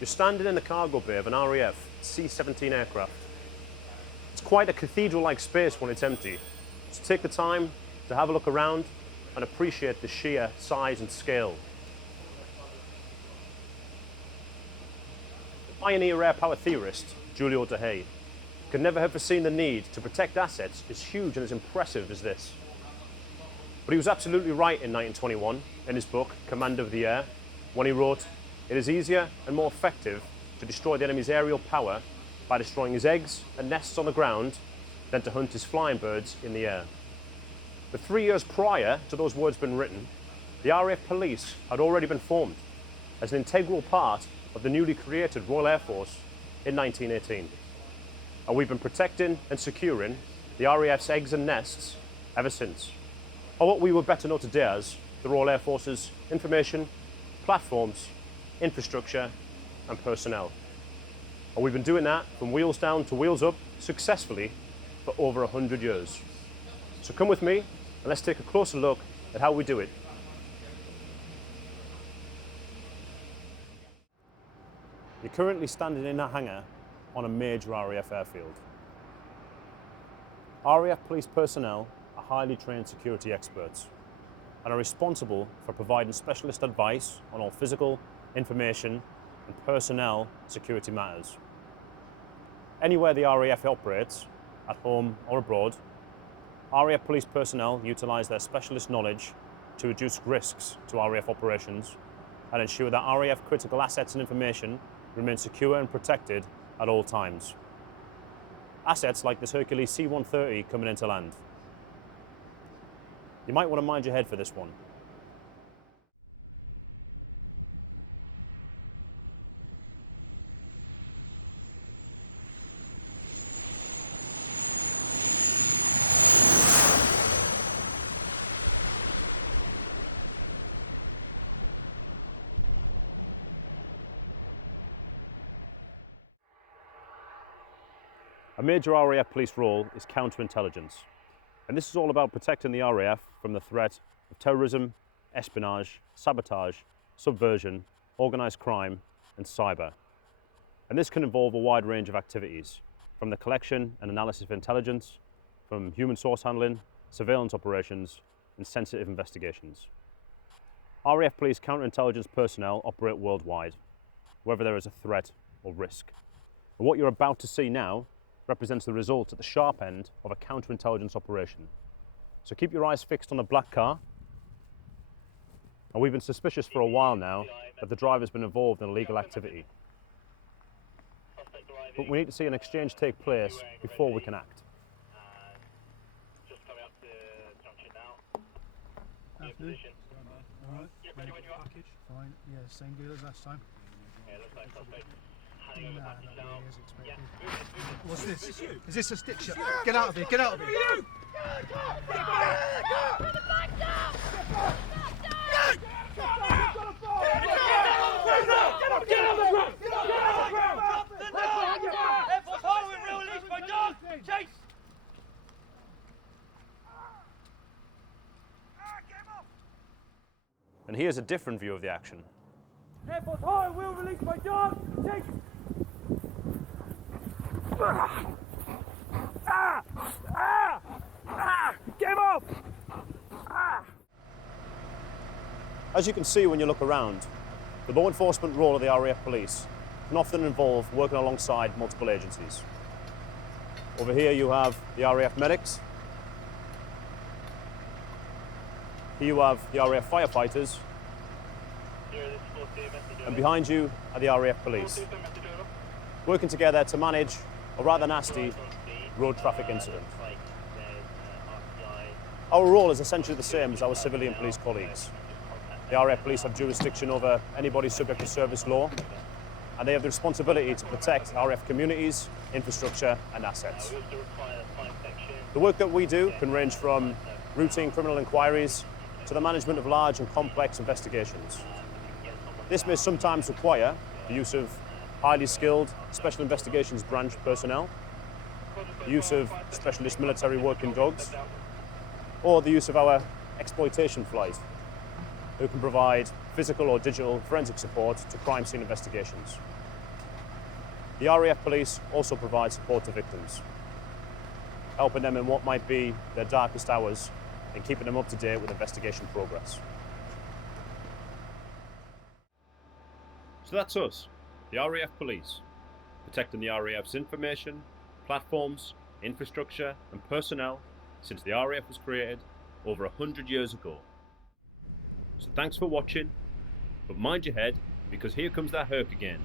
You're standing in the cargo bay of an RAF C-130 aircraft. It's quite a cathedral-like space when it's empty. So take the time to have a look around and appreciate the sheer size and scale. The pioneer air power theorist, Giulio de Hay, could never have foreseen the need to protect assets as huge and as impressive as this. But he was absolutely right in 1921 in his book, Command of the Air, when he wrote, "It is easier and more effective to destroy the enemy's aerial power by destroying his eggs and nests on the ground than to hunt his flying birds in the air." But 3 years prior to those words being written, the RAF Police had already been formed as an integral part of the newly created Royal Air Force in 1918. And we've been protecting and securing the RAF's eggs and nests ever since. Or what we would better know today as the Royal Air Force's information, platforms, infrastructure and personnel. And we've been doing that from wheels down to wheels up successfully for over 100 years. So come with me and let's take a closer look at how we do it. You're currently standing in a hangar on a major RAF airfield. RAF police personnel are highly trained security experts and are responsible for providing specialist advice on all physical, information and personnel security matters. Anywhere the RAF operates, at home or abroad, RAF police personnel utilise their specialist knowledge to reduce risks to RAF operations and ensure that RAF critical assets and information remain secure and protected at all times. Assets like this Hercules C-130 coming into land. You might want to mind your head for this one. A major RAF police role is counterintelligence, and this is all about protecting the RAF from the threat of terrorism, espionage, sabotage, subversion, organised crime and cyber. And this can involve a wide range of activities, from the collection and analysis of intelligence, from human source handling, surveillance operations and sensitive investigations. RAF police counterintelligence personnel operate worldwide, whether there is a threat or risk. And what you're about to see now represents the result at the sharp end of a counterintelligence operation. So keep your eyes fixed on the black car. And we've been suspicious for a while now that the driver's been involved in illegal activity. But we need to see an exchange take place before we can act. Just coming up to junction now. Position. Alright. Get ready when you are. Package. Fine. Yeah, same deal as last time. Yeah, looks like suspect. Nah, not really as expected. What's this? Is this a stick shot? Get out of here, get out of here! And here's a different view of the action. Air Force High, will release my dog! Chase! Get him off! As you can see when you look around, the law enforcement role of the RAF Police can often involve working alongside multiple agencies. Over here you have the RAF medics. Here you have the RAF firefighters. And behind you are the RAF Police, working together to manage a rather nasty road traffic incident. Our role is essentially the same as our civilian police colleagues. The RAF Police have jurisdiction over anybody subject to service law, and they have the responsibility to protect RAF communities, infrastructure and assets. The work that we do can range from routine criminal inquiries to the management of large and complex investigations. This may sometimes require the use of highly skilled Special Investigations Branch personnel, the use of specialist military working dogs, or the use of our exploitation flight, who can provide physical or digital forensic support to crime scene investigations. The RAF Police also provide support to victims, helping them in what might be their darkest hours and keeping them up to date with investigation progress. So that's us, the RAF Police, protecting the RAF's information, platforms, infrastructure and personnel since the RAF was created over 100 years ago. So thanks for watching, but mind your head, because here comes that Herc again.